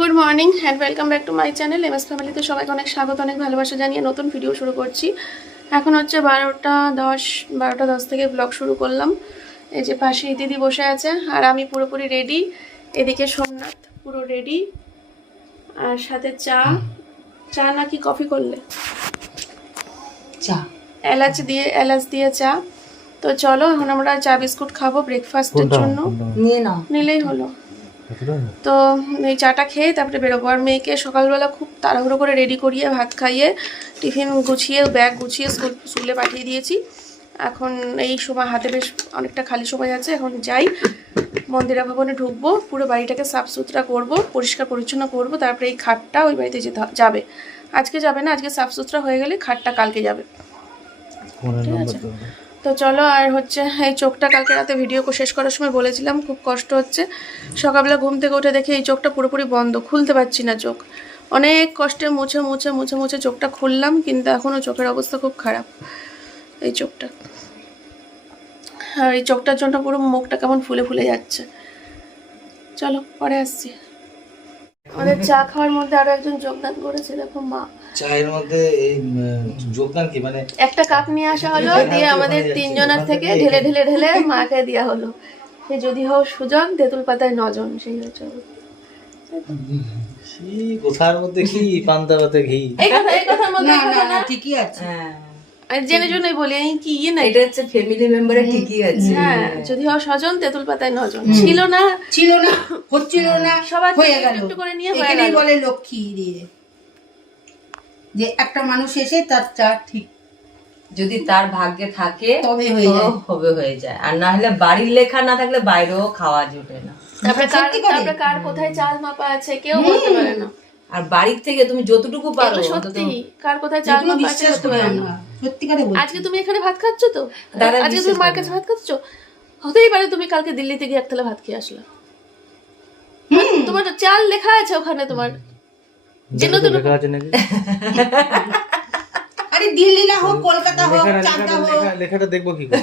Good morning and welcome back to my channel MS ফ্যামিলিতে সবাইকে অনেক স্বাগত অনেক ভালোবাসা জানিয়ে নতুন ভিডিও শুরু করছি। এখন হচ্ছে বারোটা দশ বারোটা দশ থেকে ব্লগ শুরু করলাম। এই যে পাশে দিদি বসে আছে আর আমি পুরোপুরি রেডি এদিকে সোমনাথ পুরো রেডি আর সাথে চা। চা নাকি কফি করলে? চা। এলাচ দিয়ে এলাচ দিয়ে চা। তো চলো এখন আমরা চা বিস্কুট খাব ব্রেকফাস্টের জন্য। নিয়ে নাও। নিলেই হলো। তো এই চাটা খেয়ে তারপরে বেরোবো। আর মেয়েকে সকালবেলা খুব তাড়াহুড়ো করে রেডি করিয়ে ভাত খাইয়ে টিফিন গুছিয়ে ব্যাগ গুছিয়ে স্কুল স্কুলে পাঠিয়ে দিয়েছি। এখন এই সময় হাতে বেশ অনেকটা খালি সময় আছে। এখন যাই মন্দিরা ভবনে ঢুকবো পুরো বাড়িটাকে সাফ সুতরা করব পরিষ্কার পরিচ্ছন্ন করব। তারপরে এই খাটটা ওই বাড়িতে যেতে যাবে। আজকে যাবে না আজকে সাফ সুতরা হয়ে গেলে খাটটা কালকে যাবে। ঠিক আছে। তো চলো, আর হচ্ছে, এই চোখটা কালকে রাতে ভিডিও শেষ করার সময় বলেছিলাম, খুব কষ্ট হচ্ছে। সকালবেলা ঘুম থেকে উঠে দেখে এই চোখটা পুরোপুরি বন্ধ, খুলতে পারছি না চোখ। অনেক কষ্টে মুছে মুছে মুছে মুছে চোখটা খুললাম, কিন্তু এখনও চোখের অবস্থা খুব খারাপ, এই চোখটা। আর এই চোখটার জন্য পুরো মুখটা কেমন ফুলে ফুলে যাচ্ছে। চলো, পরে আসছি। আমাদের চা খাওয়ার মধ্যে আরও একজন যোগদান করেছে দেখো মা। চায়ের মধ্যে এই যোগদান কি? মানে একটা কাপ নিয়ে আসা হলো দিয়ে আমাদের তিনজনের থেকে ঢেলে ঢেলে ঢেলে মাকে দেওয়া হলো। সে যদি হোক সুজন তেঁতুল পাতায় নজন সেই হচ্ছে কোথার মধ্যে কি পান্তা ঘি? এই কথা এই কথার মধ্যে না ঠিকই আছে। হ্যাঁ আমি জেনে জন্যই বলি আমি কি ইয়ে না এটা হচ্ছে ফ্যামিলি মেম্বারে ঠিকই আছে। হ্যাঁ যদি হোক স্বজন তেঁতুল পাতায় নজন। ছিল না। ছিল না হচ্ছিল না সবার হয়ে গেল। একটু করে নিয়ে হয়ে গেল। বলে লক্ষ্মী দিয়ে। যে একটা মানুষ এসে তার চা ঠিক যদি তার ভাগ্যে থাকে তবে হয়ে যায়। হবে হয়ে যায়। আর না হলে বাড়ির লেখা না থাকলে বাইরেও খাওয়া জোটে না। তারপরে কার কোথায় চাল মাপা আছে কেউ বলতে পারে না। আর বাড়ির থেকে তুমি যতটুকু পারো সত্যি। কার কোথায় চাল আছে বিশ্বাস করি না আমরা। সত্যিকারে বলি আজকে তুমি এখানে ভাত খাচ্ছ তো? দাদা আজকে তুমি মার কাছে ভাত খাচ্ছ? হতেই পারে তুমি কালকে দিল্লিতে গিয়ে এক থালা ভাত খেয়ে আসলা। তোমার তো চাল লেখা আছে ওখানে তোমার। যেন তুমি লেখা আছে নাকি? আরে দিল্লি না হোক কলকাতা হোক লেখাটা- হোক। লেখাটা দেখব কি করে।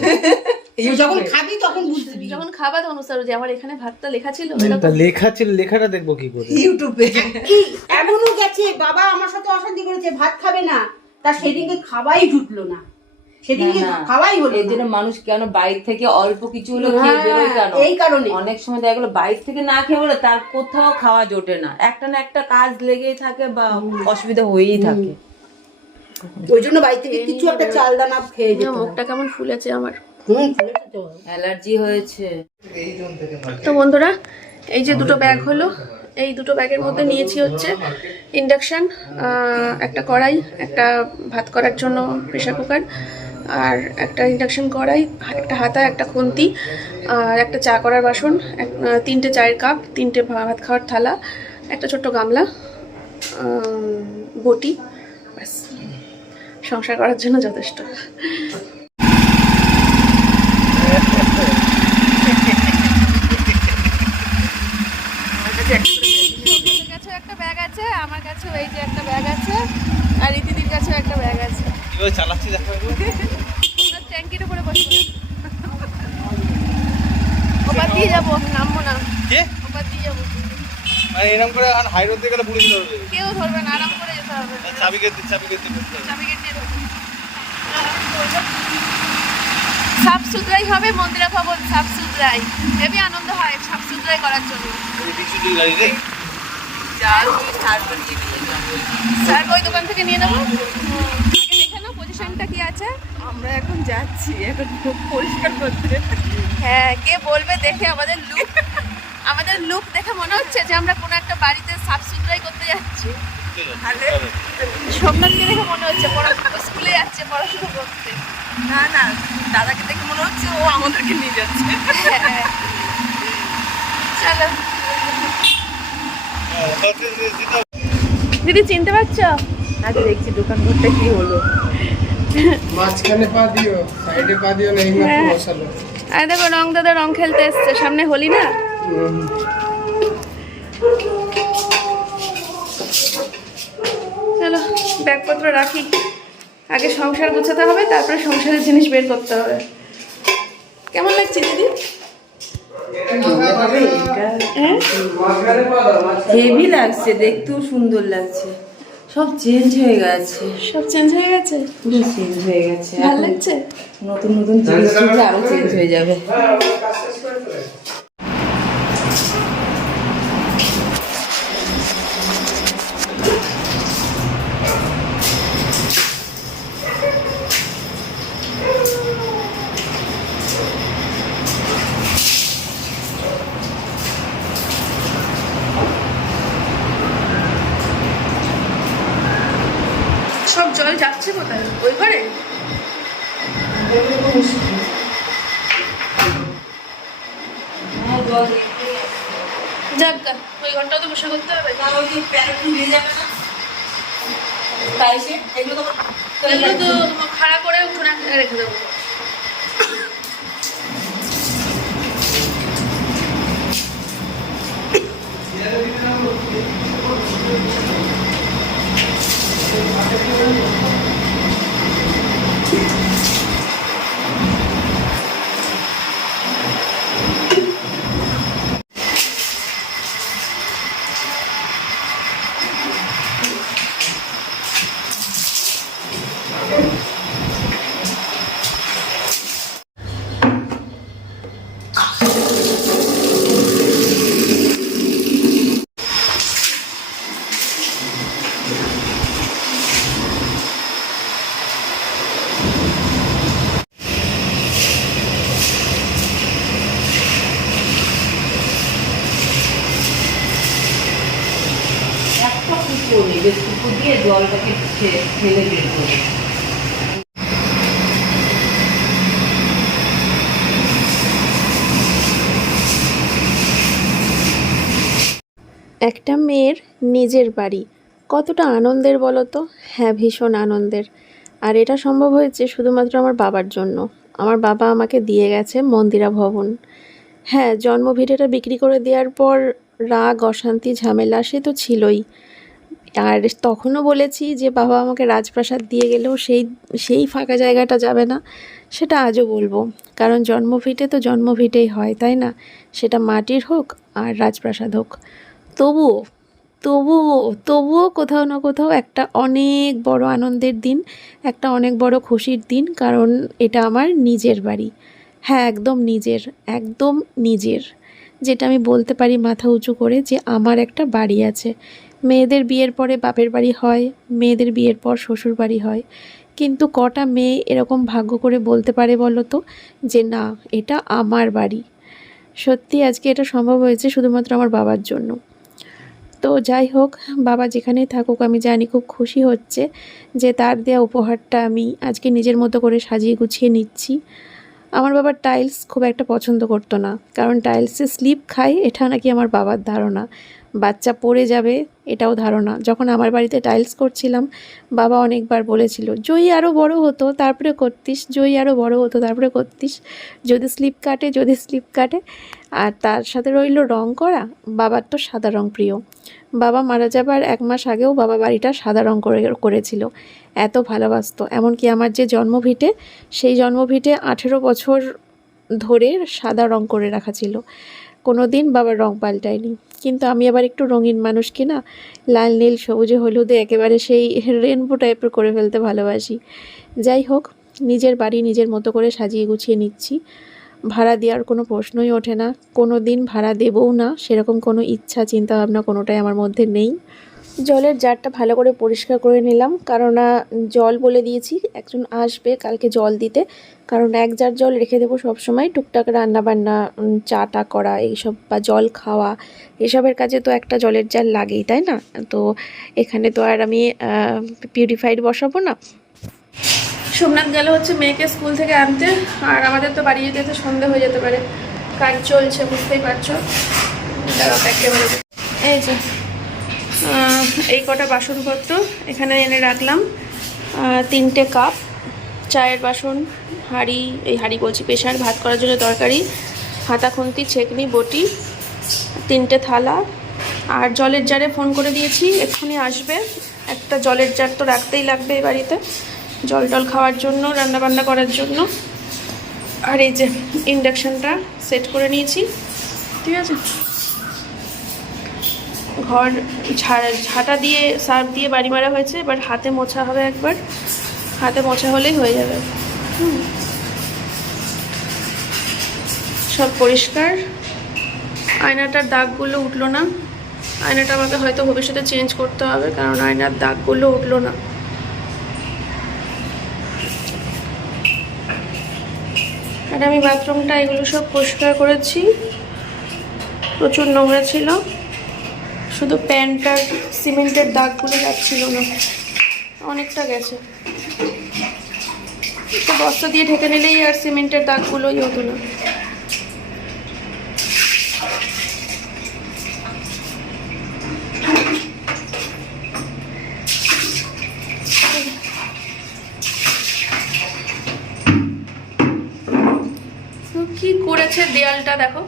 যখন খাবি তখন বুঝবি। যখন খাবা তখন বুঝতে যে আমার এখানে ভাতটা লেখা ছিল তা লেখা ছিল লেখাটা দেখব কি করে। ইউটিউবে। এমনও গেছে বাবা আমার সাথে অশান্তি করেছে ভাত খাবে না। তা সেদিনকে জুটলো না। সেদিনকে। খাওয়াই হলো এই জন্য মানুষ কেন বাইরে থেকে অল্প কিছু হলো খেয়ে বেরোয় কেন? এই কারণে। অনেক সময় দেখা গেলো বাইরে থেকে না খেয়ে বলে তার কোথাও খাওয়া জোটে না। একটা না একটা কাজ লেগেই থাকে বা অসুবিধা হয়েই থাকে। ওই জন্য বাড়ি থেকে কিছু একটা চাল দানা খেয়ে যেতে। মুখটা কেমন ফুলেছে আমার। অ্যালার্জি হয়েছে। তো বন্ধুরা, এই যে দুটো ব্যাগ হলো, এই দুটো ব্যাগের মধ্যে নিয়েছি হচ্ছে ইন্ডাকশান একটা কড়াই, একটা ভাত করার জন্য প্রেশার কুকার, আর একটা ইন্ডাকশান কড়াই, একটা হাতা, একটা খুন্তি, আর একটা চা করার বাসন তিনটে চায়ের কাপ, তিনটে ভাত খাওয়ার থালা, একটা ছোট্ট গামলা বটি, ব্যাস। সংসার করার জন্য যথেষ্ট কাছে একটা ব্যাগ আছে আমার কাছেও এই যে একটা ব্যাগ আছে আর ইতিদির কাছেও একটা ব্যাগ আছে। চালাচ্ছি দেখো। ট্যাঙ্কির উপরে বসে। ওপার দিয়ে যাব নামবো না। কে? ওপার দিয়ে যাব। মানে এরকম করে এখন হাই রোড দিয়ে গেলে পুলিশ ধরবে। কেউ ধরবে না আরাম করে যেতে হবে। চাবি কেটে চাবি কেটে চাবি গেট সাফ সুতরাই হবে মন্দিরা ভবন সাফ সুতরাই। হেবি আনন্দ হয় সাফ সুতরাই করার জন্য। এই বিচ্ছু দুই গাড়ি রে স্যার ওই দোকান থেকে নিয়ে নেব। পজিশনটা কি আছে। আমরা এখন যাচ্ছি এখন পরিষ্কার করতে। হ্যাঁ কে বলবে দেখে আমাদের লুক আমাদের লুক দেখে মনে হচ্ছে যে আমরা কোনো একটা বাড়িতে সাফ সুতরাই করতে যাচ্ছি। সোমনাথকে দেখে মনে হচ্ছে পড়াশোনা স্কুলে যাচ্ছে পড়াশোনা করতে। না না দাদাকে দেখে মনে হচ্ছে ও আমাদেরকে নিয়ে যাচ্ছে। হ্যাঁ। চলো। দিদি চিনতে পারছ? আগে দেখছি দোকান ঘরটা কি হলো। মাঝখানে পা দিও সাইডে পা দিও না এই বসালো। আর দেখো রং দাদা রং খেলতে এসছে। সামনে হোলি না? চলো ব্যাগপত্র রাখি। আগে সংসার গোছাতে হবে তারপরে সংসারের জিনিস বের করতে হবে। কেমন লাগছে দিদি মাঝখানে পা দাও মাঝখানে হেভি লাগছে দেখতেও সুন্দর লাগছে। সব চেঞ্জ হয়ে গেছে। সব চেঞ্জ হয়ে গেছে? পুরো চেঞ্জ হয়ে গেছে। ভালো লাগছে? নতুন নতুন জিনিস আরও চেঞ্জ হয়ে যাবে হ্যাঁ কাজ শেষ করে ফেলে সব জল যাচ্ছে কোথায় ওই ঘরে হ্যাঁ জল দেখতে যাক গা, ওই ঘরটাও তো বসে করতে হবে। না ওই যে প্যারেট নিয়ে যাবে না? তাই এগুলো তো এগুলো তো খাড়া করে উঠোনে রেখে দেবো কুকুর নেবে কুকুর দিয়ে জলটাকে ফেলে বের একটা মেয়ের নিজের বাড়ি। কতটা আনন্দের বলো তো হ্যাঁ ভীষণ আনন্দের। আর এটা সম্ভব হয়েছে শুধুমাত্র আমার বাবার জন্য। আমার বাবা আমাকে দিয়ে গেছে মন্দিরা ভবন। হ্যাঁ জন্মভিটেটা বিক্রি করে দেওয়ার পর রাগ, অশান্তি, ঝামেলা সে তো ছিলই। আর তখনও বলেছি যে, বাবা আমাকে রাজপ্রাসাদ দিয়ে গেলেও সেই সেই ফাঁকা জায়গাটা যাবে না। সেটা আজও বলব। কারণ জন্মভিটে তো জন্মভিটেই হয়, তাই না? সেটা মাটির হোক আর রাজপ্রাসাদ হোক। তবুও তবুও তবুও কোথাও না কোথাও একটা অনেক বড় আনন্দের দিন, একটা অনেক বড় খুশির দিন, কারণ এটা আমার নিজের বাড়ি। হ্যাঁ একদম নিজের একদম নিজের। যেটা আমি বলতে পারি মাথা উঁচু করে যে, আমার একটা বাড়ি আছে। মেয়েদের বিয়ের পরে বাপের বাড়ি হয়, মেয়েদের বিয়ের পর শ্বশুর বাড়ি হয়। কিন্তু কটা মেয়ে এরকম ভাগ্য করে বলতে পারে বলো তো যে, না, এটা আমার বাড়ি। সত্যি আজকে এটা সম্ভব হয়েছে শুধুমাত্র আমার বাবার জন্য। তো যাই হোক, বাবা যেখানেই থাকুক, আমি জানি খুব খুশি হচ্ছে যে তার দেওয়া উপহারটা আমি আজকে নিজের মতো করে সাজিয়ে গুছিয়ে নিচ্ছি। আমার বাবার টাইলস খুব একটা পছন্দ করতো না, কারণ টাইলসে স্লিপ খায়, এটা নাকি আমার বাবার ধারণা। বাচ্চা পড়ে যাবে, এটাও ধারণা। যখন আমার বাড়িতে টাইলস করছিলাম, বাবা অনেকবার বলেছিল, জয়ী আরও বড় হতো, তারপরে করতিস, জয়ী আরও বড় হতো, তারপরে করতিস, যদি স্লিপ কাটে, যদি স্লিপ কাটে। আর তার সাথে রইল রং করা, বাবার তো সাদা রং প্রিয়। বাবা মারা যাবার এক মাস আগেও বাবা বাড়িটা সাদা রং করে, করেছিল। এত ভালোবাসতো। এমনকি আমার যে জন্মভিটে, সেই জন্মভিটে আঠেরো বছর ধরে সাদা রং করে রাখা ছিল। কোনো দিন বাবার রং পাল্টায়নি। কিন্তু আমি আবার একটু রঙিন মানুষ কিনা লাল, নীল, সবুজে, হলুদে একেবারে সেই রেনবো টাইপের করে ফেলতে ভালোবাসি। যাই হোক, নিজের বাড়ি নিজের মতো করে সাজিয়ে গুছিয়ে নিচ্ছি। ভাড়া দেওয়ার কোনো প্রশ্নই ওঠে না। কোনো দিন ভাড়া দেবও না। সেরকম কোনো ইচ্ছা, চিন্তা ভাবনা কোনোটাই আমার মধ্যে নেই। জলের জারটা ভালো করে পরিষ্কার করে নিলাম। কারণ জল বলে দিয়েছি, একজন আসবে কালকে জল দিতে। কারণ এক জার জল রেখে দেবো সবসময়। টুকটাক রান্নাবান্না চা টা করা, এইসব বা জল খাওয়া, এসবের কাজে তো একটা জলের জার লাগেই, তাই না? তো এখানে তো আর আমি পিউরিফাইড বসাবো না। সোমনাথ গেল হচ্ছে মেয়েকে স্কুল থেকে আনতে। আর আমাদের তো বাড়ি যেতে সন্ধে হয়ে যেতে পারে। কাজ চলছে, বুঝতেই পারছ? এই যে এই কটা বাসনপত্র এখানে এনে রাখলাম। তিনটে কাপ, চায়ের বাসন, হাঁড়ি, এই হাঁড়ি বলছি প্রেশার ভাত করার জন্য তরকারি, হাতা খুন্তি, ছেকনি, বটি, তিনটে থালা। আর জলের জারে ফোন করে দিয়েছি, এক্ষুনি আসবে। একটা জলের জার তো রাখতেই লাগবে এই বাড়িতে, জল টল খাওয়ার জন্য রান্না বান্না করার জন্য। আর এই যে ইন্ডাকশানটা সেট করে নিয়েছি। ঠিক আছে? ঘর ঝাঁটা দিয়ে, সার্ফ দিয়ে বাড়ি মারা হয়েছে এবার হাতে মোছা হবে একবার। হাতে মোছা হলেই হয়ে যাবে। সব পরিষ্কার। আয়নাটার দাগগুলো উঠল না। আয়নাটা আমাকে হয়তো ভবিষ্যতে চেঞ্জ করতে হবে, কারণ আয়নার দাগগুলো উঠল না। আর আমি বাথরুমটা এগুলো সব পরিষ্কার করেছি। প্রচুর নোংরা ছিল। শুধু প্যান্ট আর সিমেন্টের দাগগুলো যাচ্ছিল না। অনেকটা গেছে। তো বস্তা দিয়ে ঢেকে নিলেই আর সিমেন্টের দাগগুলোই হতো না। করেছে দেয়ালটা, দেখো।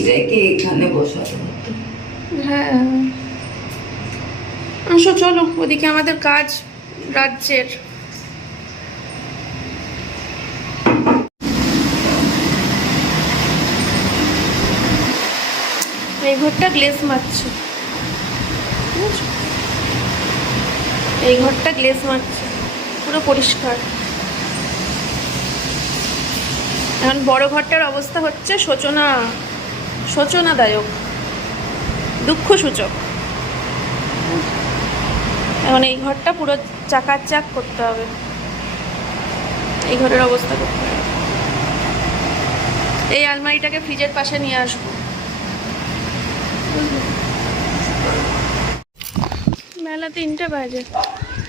এইটাকে এখানে বসাতে হ্যাঁ। আসো, চলো, ওদিকে আমাদের কাজ রাজ্যের। এই ঘরটা গ্লেজ মারছে? এই ঘরটা গ্লেজ মারছে। পুরো পরিষ্কার। এখন বড় ঘরটার অবস্থা হচ্ছে, শোচনা। শোচনাদায়ক দুঃখ সূচক এখন এই ঘরটা পুরো চাকার চাকাচাক করতে হবে। এই ঘরের অবস্থা করতে হবে এই আলমারিটাকে ফ্রিজের পাশে নিয়ে আসব। বেলা তিনটে বাজে।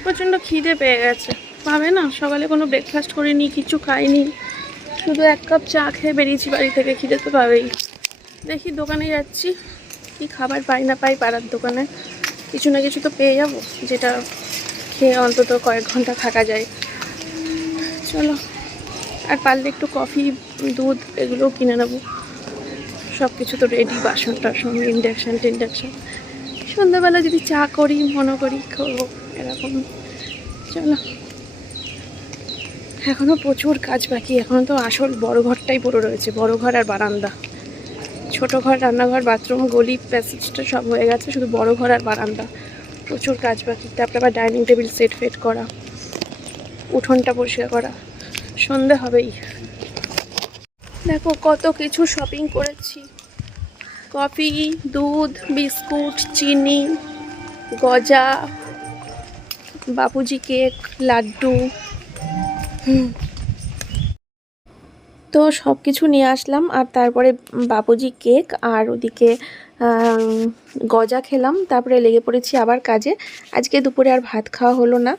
প্রচণ্ড খিদে পেয়ে গেছে। পাবে না, সকালে কোনো ব্রেকফাস্ট করিনি, কিছু খাইনি। শুধু এক কাপ চা খেয়ে বেরিয়েছি বাড়ি থেকে, খিদে তো পাবেই। দেখি দোকানে যাচ্ছি। কি খাবার পাই না পাই পাড়ার দোকানে। কিছু না কিছু তো পেয়ে যাব, যেটা খেয়ে অন্তত কয়েক ঘণ্টা থাকা যায়। চলো, আর পারলে একটু কফি, দুধ এগুলোও কিনে নেব। সব কিছু তো রেডি বাসন টাসন ইন্ডাকশান টিন্ডাকশান সন্ধ্যাবেলা যদি চা করি মনে করি, খাব, এরকম। চলো। এখনও প্রচুর কাজ বাকি এখনও তো আসল বড় ঘরটাই পুরো রয়েছে, বড় ঘর আর বারান্দা। ছোট ঘর, রান্নাঘর, বাথরুম, গলি প্যাসেজটা সব হয়ে গেছে, শুধু বড় ঘর আর বারান্দা। প্রচুর কাজ বাকি। তারপরে আবার ডাইনিং টেবিল সেট ফেট করা, উঠোনটা পরিষ্কার করা। সন্ধে হবেই। দেখো কত কিছু শপিং করেছি। কফি, দুধ, বিস্কুট, চিনি, গজা বাপুজি কেক লাড্ডু। তো সব কিছু নিয়ে আসলাম আর তারপরে বাপুজি কেক আর ওদিকে গজা খেলাম, তারপরে লেগে পড়েছি আবার কাজে। আজকে দুপুরে আর ভাত খাওয়া হলো না।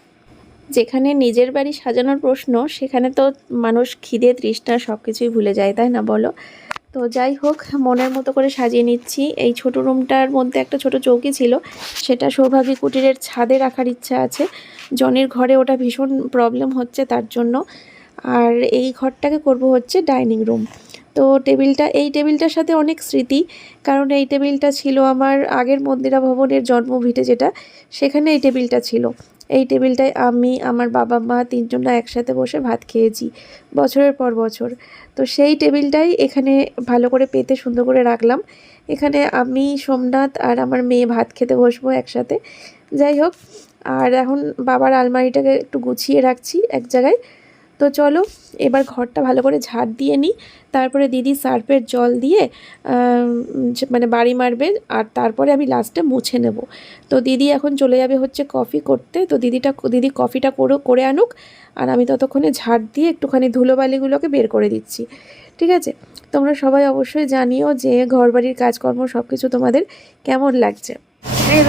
যেখানে নিজের বাড়ি সাজানোর প্রশ্ন, সেখানে তো মানুষ খিদে, তৃষ্ণা সব কিছুই ভুলে যায়, তাই না বলো? তো যাই হোক, মনের মতো করে সাজিয়ে নিচ্ছি। এই ছোট রুমটার মধ্যে একটা ছোট চৌকি ছিল, সেটা সৌভাগ্য কুটিরের ছাদে রাখার ইচ্ছা আছে। জনের ঘরে ওটা ভীষণ প্রবলেম হচ্ছে তার জন্য। আর এই ঘরটাকে করব হচ্ছে ডাইনিং রুম। তো টেবিলটা, এই টেবিলটার সাথে অনেক স্মৃতি, কারণ এই টেবিলটা ছিল আমার আগের মন্দিরা ভবনের জন্মভিটে যেটা, সেখানে এই টেবিলটা ছিল। এই টেবিলটায় আমি, আমার বাবা মা তিনজনরা একসাথে বসে ভাত খেয়েছি, বছরের পর বছর। তো সেই টেবিলটাই এখানে ভালো করে পেতে সুন্দর করে রাখলাম। এখানে আমি, সোমনাথ আর আমার মেয়ে ভাত খেতে বসবো একসাথে। যাই হোক, আর এখন বাবার আলমারিটাকে একটু গুছিয়ে রাখছি এক জায়গায়। তো চলো, এবার ঘরটা ভালো করে ঝাড় দিয়ে নিই। তারপরে দিদি সার্ফের জল দিয়ে মানে বাড়ি মারবে আর তারপরে আমি লাস্টে মুছে নেব। তো দিদি এখন চলে যাবে হচ্ছে কফি করতে। তো দিদিটা, দিদি কফিটা করে করে আনুক আর আমি ততক্ষণে ঝাড় দিয়ে একটুখানি ধুলোবালিগুলোকে বের করে দিচ্ছি। ঠিক আছে? তোমরা সবাই অবশ্যই জানিও যে ঘরবাড়ির কাজকর্ম সব কিছু তোমাদের কেমন লাগছে। এই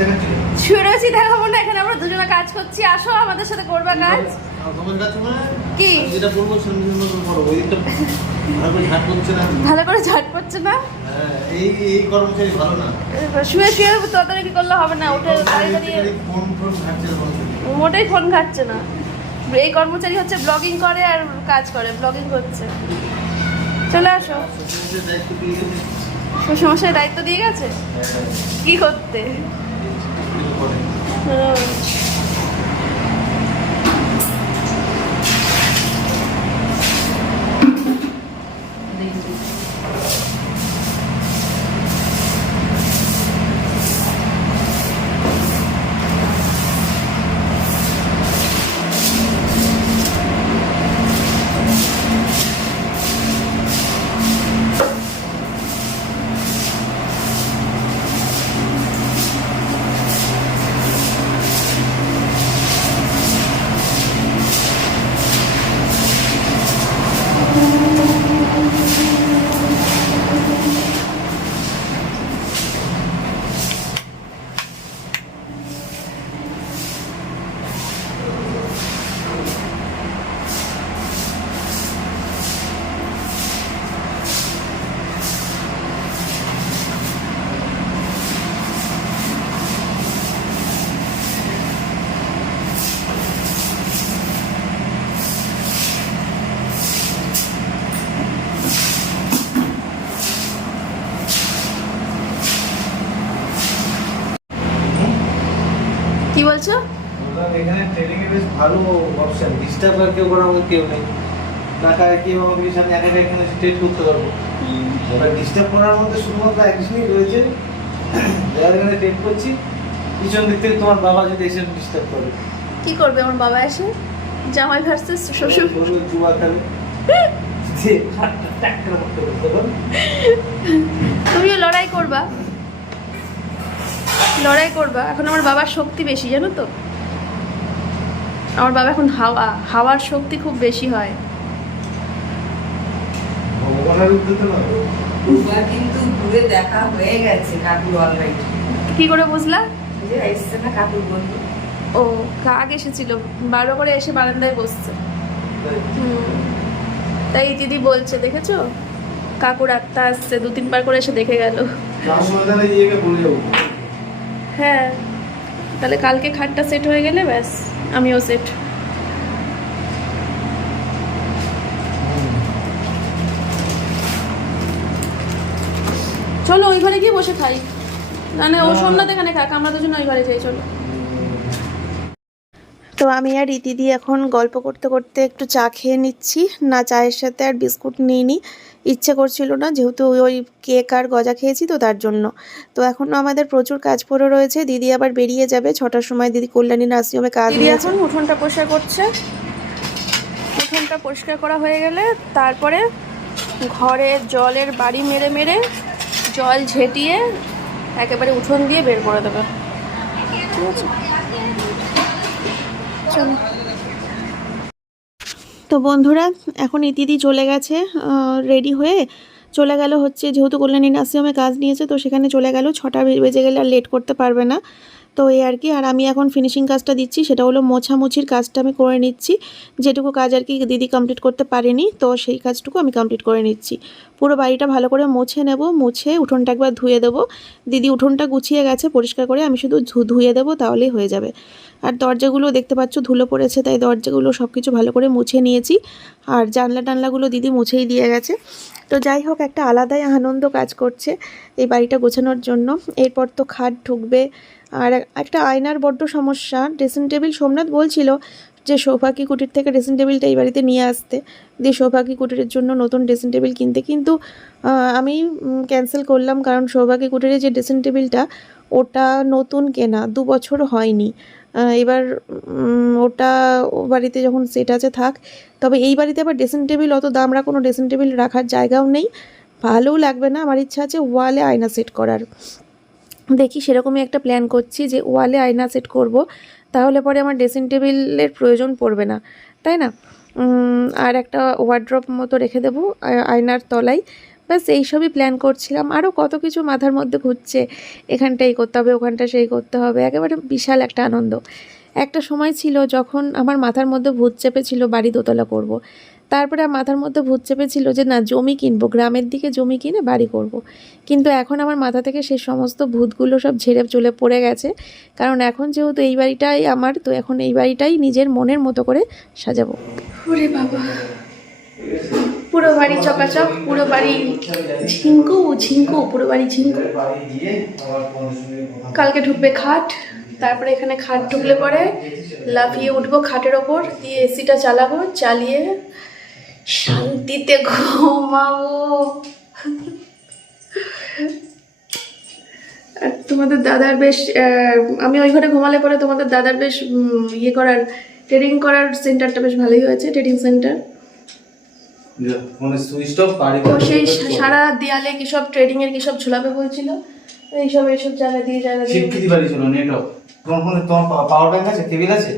দেখাচ্ছিল দেখাবো না এখানে আমরা দুজনে কাজ করছি। আসো আমাদের সাথে করবে কাজ। মানে? কি? যেটা বলব ভালো করে ঝাট পড়ছে না? হ্যাঁ, এই এই কর্মচারী ভালো না। শুয়ে শুয়ে তদারকি করলে হবে না? মোটেই ফোন ঘাটছে না। এই কর্মচারী হচ্ছে ব্লগিং করে আর কাজ করে ব্লগিং করছে। চলে আসো। শ্বশুরের দায়িত্ব দিয়ে গেছে? শ্বশুরমশাই দায়িত্ব দিয়ে গেছে কি করতে কিছু করে হুম। কি বলছো বললাম এখানে ট্রেনিং এ বেশ ভালো অপশন ডিস্টার্ব আর কেউ করার মতো কেউ নেই। না কার কেউ আমাকে কিছু আমি একা এখানে স্টেট করতে পারব। এবার ডিস্টার্ব করার মধ্যে শুধুমাত্র এক জিনিস রয়েছে যারা এখানে ট্রেন করছি পিছন দিক থেকে তোমার বাবা যদি এসে ডিস্টার্ব করে। কি করবে আমার বাবা এসে? জামাই ভার্সেস শ্বশুর। বলবে জুয়া খেলে। তুমিও লড়াই করবা। লড়াই করবা। এখন আমার বাবার শক্তি বেশি জানো তো? আমার বাবা এখন হাওয়া হাওয়ার শক্তি খুব বেশি হয়। কিন্তু ঘুরে দেখা হয়ে গেছে কাকুর অলরাইট কি করে বুঝলা? যে এসছে না কাকুর বন্ধু? ও কাক এসেছিল বারো করে এসে বারান্দায় বসছে। তাই? দিদি বলছে দেখেছ? কাকুর আত্মা আসছে দু তিনবার করে এসে দেখে গেল। হ্যাঁ। তাহলে কালকে খাটটা সেট হয়ে গেলে ব্যাস। আমিও সেট চলো ওই ঘরে গিয়ে বসে খাই। না না ও সোমনাথ এখানে খাক আমরা দুজন ওই ঘরে যাই চলো। তো আমি আর দিয়ে এখন গল্প করতে করতে একটু চা খেয়ে নিচ্ছি। না চায়ের সাথে আর বিস্কুট নিইনি। ইচ্ছে করছিল না যেহেতু ওই- ওই কেক আর গজা খেয়েছি তো তার জন্য। তো এখনও আমাদের প্রচুর কাজ পড়ে রয়েছে। দিদি আবার বেরিয়ে যাবে। ছটার সময় দিদি কল্যাণী নার্সিংহোমে কাজ দিদি এখন উঠোনটা পরিষ্কার করছে। উঠোনটা পরিষ্কার করা হয়ে গেলে তারপরে ঘরে জলের বাড়ি মেরে মেরে জল ঝেটিয়ে একেবারে উঠোন দিয়ে বের করে দেবে। ঠিক আছে? চলো। তো বন্ধুরা, এখন ইতিদি চলে গেছে রেডি হয়ে। চলে গেল হচ্ছে, যেহেতু কল্যাণী নার্সিংহোমে কাজ নিয়েছে, তো সেখানে চলে গেল, ছটা বেজে গেলে আর লেট করতে পারবে না। তো এই আর কি, আর আমি এখন ফিনিশিং কাজটা দিচ্ছি, সেটা হলো মোছামুছির কাজটা আমি করে নিচ্ছি, যেটুকু কাজ আর কি দিদি কমপ্লিট করতে পারেনি, তো সেই কাজটুকু আমি কমপ্লিট করে নিচ্ছি। পুরো বাড়িটা ভালো করে মুছে নেব, মুছে উঠোনটা একবার ধুয়ে দেবো, দিদি উঠোনটা গুছিয়ে গেছে, পরিষ্কার করে আমি শুধু ধুয়ে দেবো, তাহলেই হয়ে যাবে। আর দরজাগুলো দেখতে পাচ্ছ ধুলো পড়েছে, তাই দরজাগুলো সব কিছু ভালো করে মুছে নিয়েছি, আর জানলা টানলাগুলো দিদি মুছেই দিয়ে গেছে। তো যাই হোক, একটা আলাদাই আনন্দ কাজ করছে এই বাড়িটা গোছানোর জন্য। এরপর তো খাট ঢুকবে আর একটা আয়নার বড্ড সমস্যা। ড্রেসিং টেবিল সোমনাথ বলছিল যে, সৌভাগ্য কুটির থেকে ড্রেসিং টেবিলটা এই বাড়িতে নিয়ে আসতে। দিয়ে সৌভাগ্য কুটিরের জন্য নতুন ড্রেসিং টেবিল কিনতে। কিন্তু আমি ক্যান্সেল করলাম কারণ সৌভাগ্য কুটিরের যে ড্রেসিং টেবিলটা ওটা নতুন কেনা, দু বছর হয়নি। এবার ওটা ও বাড়িতে যখন সেট আছে থাক, তবে এই বাড়িতে আবার ড্রেসিং টেবিল অত দামরা কোনো ড্রেসিং টেবিল রাখার জায়গাও নেই। ভালোও লাগবে না। আমার ইচ্ছা আছে ওয়ালে আয়না সেট করার। দেখি সেরকমই একটা প্ল্যান করছি যে ওয়ালে আয়না সেট করব, তাহলে পরে আমার ড্রেসিং টেবিলের প্রয়োজন পড়বে না, তাই না? আর একটা ওয়ার্ড্রপ মতো রেখে দেবো আয়নার তলায়। ব্যাস, এইসবই প্ল্যান করছিলাম। আরও কত কিছু মাথার মধ্যে ঘুরছে এখানটা এই করতে হবে, ওখানটা সেই করতে হবে, একেবারে বিশাল একটা আনন্দ। একটা সময় ছিল যখন আমার মাথার মধ্যে ভূত চেপেছিল, বাড়ি দোতলা করব। তারপরে মাথার মধ্যে ভূত চেপেছিল যে, না, জমি কিনবো, গ্রামের দিকে জমি কিনে বাড়ি করব। কিন্তু এখন আমার মাথা থেকে সেই সমস্ত ভূতগুলো সব ঝেড়ে চলে পড়ে গেছে। কারণ এখন যেহেতু এই বাড়িটাই আমার, তো এখন এই বাড়িটাই নিজের মনের মতো করে সাজাবো। ওরে বাবা। পুরো বাড়ি চকাচক, পুরো বাড়ি ঝিঙ্কু ঝিঙ্কু, পুরো বাড়ি ঝিঙ্কু। কালকে ঢুকবে খাট, তারপরে এখানে খাট ঢুকলে পরে লাফিয়ে উঠবো খাটের ওপর, দিয়ে এসিটা চালাবো, চালিয়ে শান্তিতে ঘুমাবো তোমাদের দাদার বেশ আমি ওই ঘরে ঘুমালে পরে তোমাদের দাদার বেশ ইয়ে করার ট্রেডিং করার সেন্টারটা বেশ ভালোই হয়েছে ট্রেডিং সেন্টার তো সেই সারা দেয়ালে কি সব ট্রেডিং এর কি সব ঝুলাবে হয়েছিল এইসব এইসব জায়গা দিয়ে জায়গা দিয়ে। বাড়ি ছিল নেটওয়ার্ক তোমার ফোনে তোমার পাওয়ার ব্যাংক আছে? কেবিল আছে?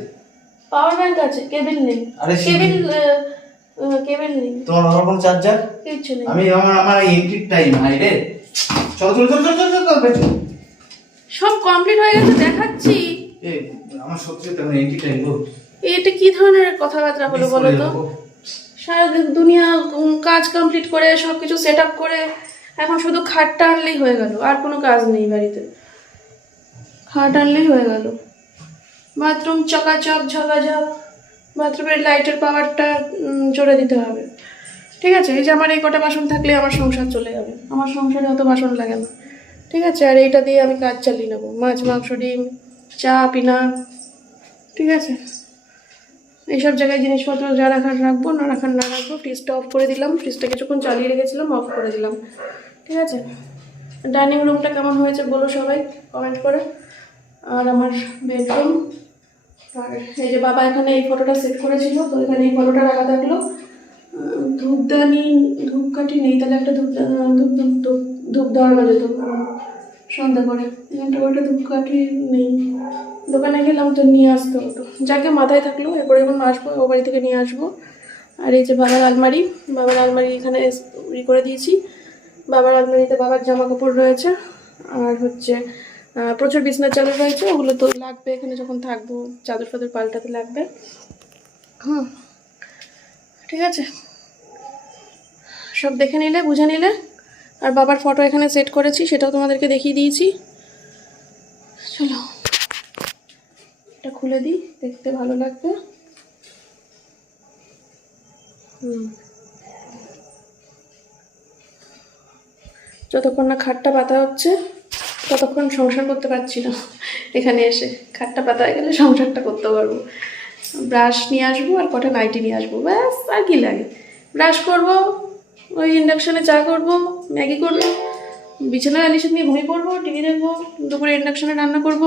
পাওয়ার ব্যাংক আছে কেবিল নেই। আরে কেবিল কেবিল নেই। তোমার বাবার কোনো চার্জার কিচ্ছু নেই। আমি আমার আমার টাইম হাই রে। চল চল চল চল চল চল চল। সব কমপ্লিট হয়ে গেছে দেখাচ্ছি। এ আমার সত্যি তেমন এন্ট্রি টাইম গো। এটা কি ধরনের কথাবার্তা হলো বলো তো? সারা দিন দুনিয়া কাজ কমপ্লিট করে সব কিছু সেট আপ করে এখন শুধু খাটটা আনলেই হয়ে গেল আর কোনো কাজ নেই বাড়িতে। খাট আনলেই হয়ে গেল। বাথরুম চকাচক ঝকাঝক। বাথরুমের লাইটের পাওয়ারটা জোরে দিতে হবে। ঠিক আছে? এই যে আমার এই কটা বাসন থাকলে আমার সংসার চলে যাবে। আমার সংসারে অত বাসন লাগে না। ঠিক আছে? আর এইটা দিয়ে আমি কাজ চালিয়ে নেব। মাছ, মাংস, ডিম, চা, পিনা। ঠিক আছে? এইসব জায়গায় জিনিসপত্র যা রাখার রাখব, না রাখার না রাখব ফ্রিজটা অফ করে দিলাম। ফ্রিজটা কিছুক্ষণ চালিয়ে রেখেছিলাম অফ করে দিলাম। ঠিক আছে? ডাইনিং রুমটা কেমন হয়েছে বলো সবাই কমেন্ট করে। আর আমার বেডরুম আর এই যে বাবা এখানে এই ফটোটা সেট করেছিল, তো এখানে এই ফটোটা রাখা থাকল। ধূপদানি, ধূপকাঠি নেই, তাহলে একটা ধূপ ধূপ ধূপ ধূপ ধূপ দেওয়ার বাজে তো সন্ধ্যা করে। এখানটা একটা ধূপকাঠি নেই। দোকানে গেলাম তো নিয়ে আসতে হতো। যাকে মাথায় থাকল, এরপরে যখন আসব, ও বাড়ি থেকে নিয়ে আসব। আর এই যে বাবার আলমারি বাবার আলমারি এখানে ই করে দিয়েছি। বাবার আলমারিতে বাবার জামা কাপড় রয়েছে। আর হচ্ছে প্রচুর বিছনার চাদর রয়েছে, ওগুলো তো লাগবে এখানে যখন থাকব। চাদর ফাদর পাল্টাতে লাগবে। হুম, ঠিক আছে। সব দেখে নিলে, বুঝে নিলে। আর বাবার ফটো এখানে সেট করেছি, সেটাও তোমাদেরকে দেখিয়ে দিয়েছি। চলো, এটা খুলে দিই, দেখতে ভালো লাগবে। হুম। যতক্ষণ না খাটটা পাতা হচ্ছে ততক্ষণ সংসার করতে পারছি না। এখানে এসে খাটটা পাতা গেলে সংসারটা করতে পারব। ব্রাশ নিয়ে আসব আর কটা নাইটি নিয়ে আসব। ব্যাস, আর কি লাগে? ব্রাশ করব, ওই ইন্ডাকশনে চা করব, ম্যাগি করব বিছানায় আলিশে নিয়ে ঘুমিয়ে পড়ব, টিভি দেখব, দুপুরে ইন্ডাকশনে রান্না করব।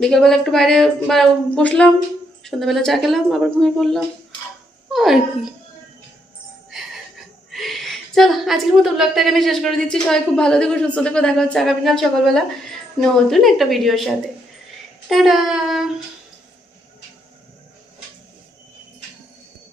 বিকেলবেলা একটু বাইরে বসলাম, সন্ধ্যাবেলা চা খেলাম, আবার ঘুমিয়ে পড়লাম। আর কি? চলো, আজকের মতো ব্লগটা এখানে শেষ করে দিচ্ছি। সবাই খুব ভালো থেকো, সুস্থ দেখো দেখা হচ্ছে আগামীকাল সকালবেলা নতুন একটা ভিডিওর সাথে। টাটা!